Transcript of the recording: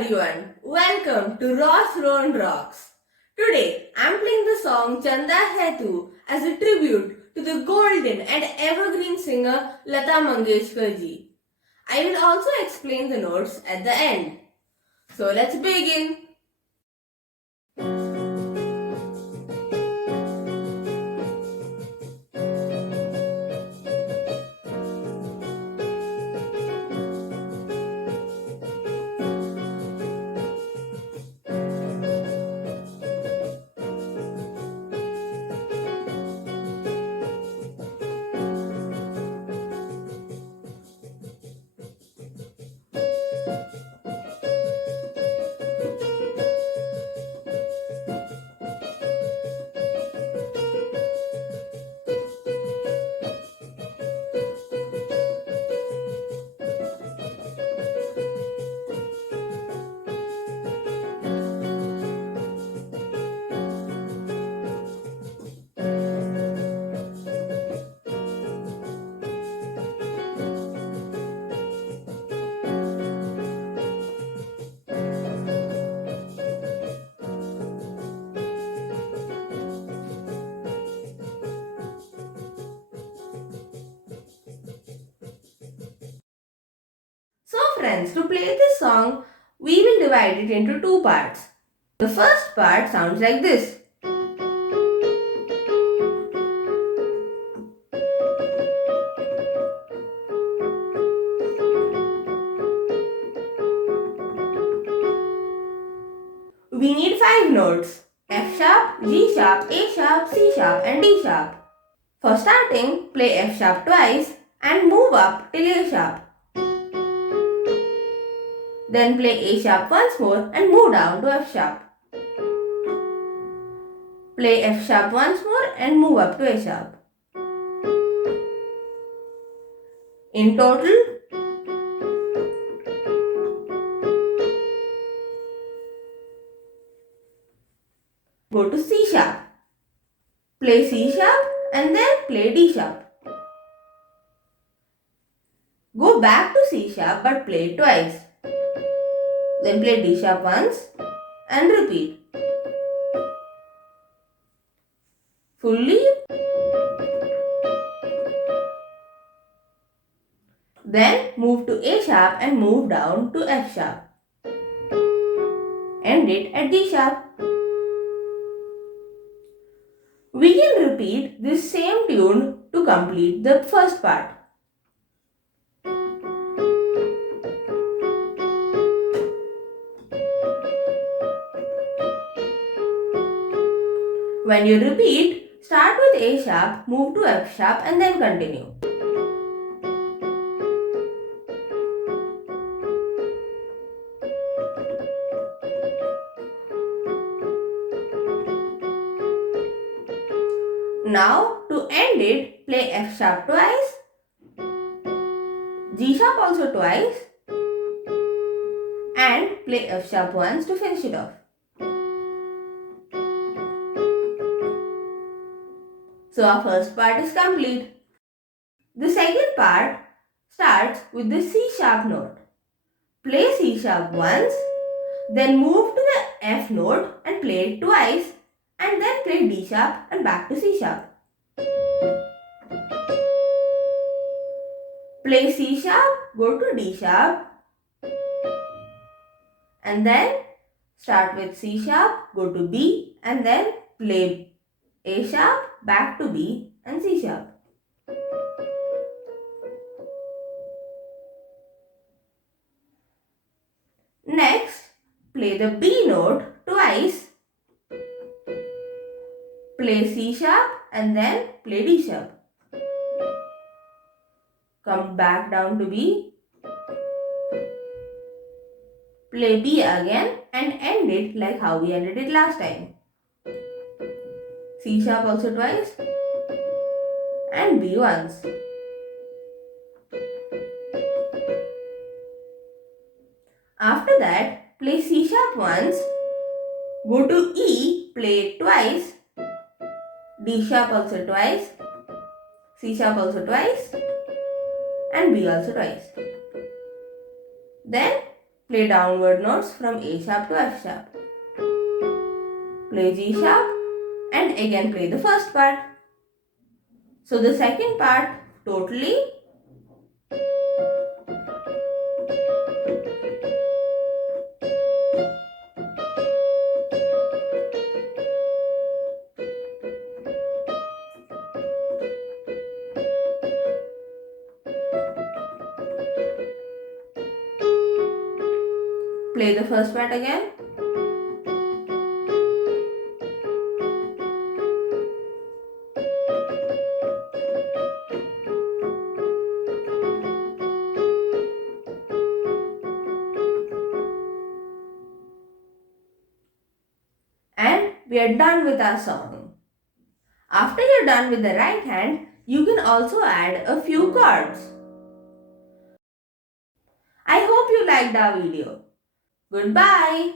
everyone, welcome to Ross Roan Rocks. Today I'm playing the song Chanda Hai Tu as a tribute to the golden and evergreen singer Lata Mangeshkar ji. I will also explain the notes at the end. So let's begin. So friends, to play this song, we will divide it into two parts. The first part sounds like this. We need 5 notes: F sharp, G sharp, A sharp, C sharp and D sharp. For starting, play F sharp twice and move up till A sharp. Then play A sharp once more and move down to F sharp. Play F sharp once more and move up to A sharp. In total, go to C sharp. Play C sharp and then play D sharp. Go back to C sharp but play it twice. Then play D sharp once and repeat. Fully. Then move to A sharp and move down to F sharp. End it at D sharp. We can repeat this same tune to complete the first part. When you repeat, start with A sharp, move to F sharp and then continue. Now, to end it, play F sharp twice, G sharp also twice, and play F sharp once to finish it off. So our first part is complete. The second part starts with the C sharp note. Play C sharp once, then move to the F note and play it twice, and then play D sharp and back to C sharp. Play C sharp, go to D sharp, and then start with C sharp, go to B, and then play A sharp, back to B and C sharp. Next, play the B note twice, play C sharp and then play D sharp. Come back down to B, play B again and end it like how we ended it last time. C sharp also twice and B once. After that, play C sharp once, go to E, play it twice, D sharp also twice, C sharp also twice and B also twice. Then Play downward notes from A sharp to F sharp. Play G sharp and again play the first part. So the second part totally. Play the first part again. And we are done with our song. After you're done with the right hand, you can also add a few chords. I hope you liked our video. Goodbye.